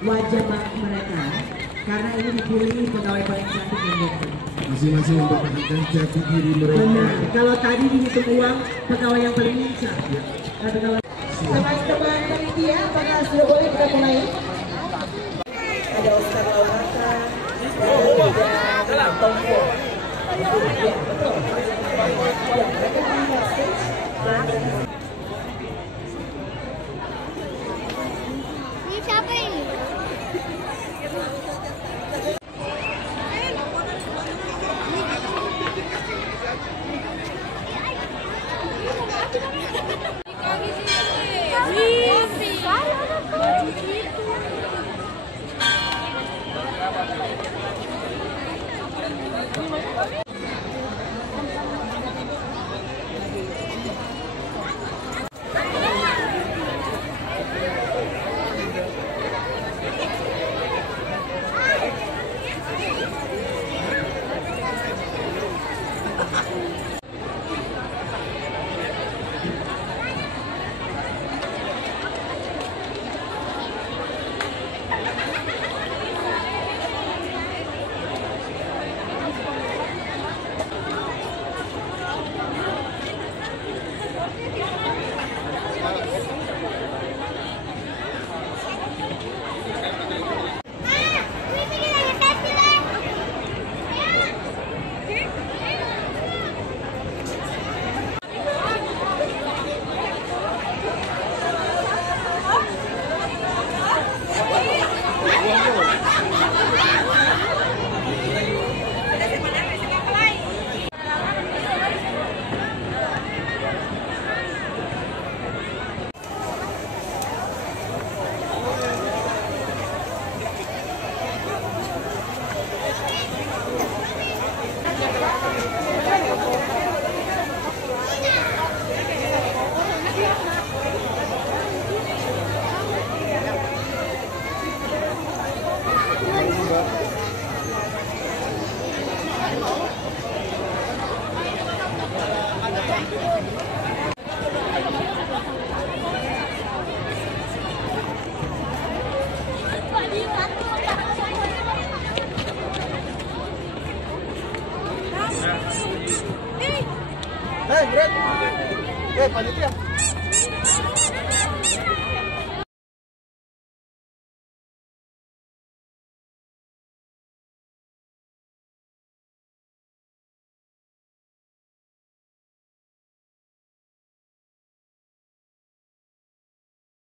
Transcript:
wajah mereka karena ini dipilih pegawai paling cantik dan ganteng. Masing-masing mempertahankan jati diri mereka. Benar. Kalau tadi dihitung uang, pegawai yang paling lincah. Ya. Tapi kalau teman-teman panitia, apakah sudah boleh kita mulai? Ada Oscar Laurata dan juga Tompo. Ya, betul. Ya, mereka di backstage. Ini siapa ini? Panitia.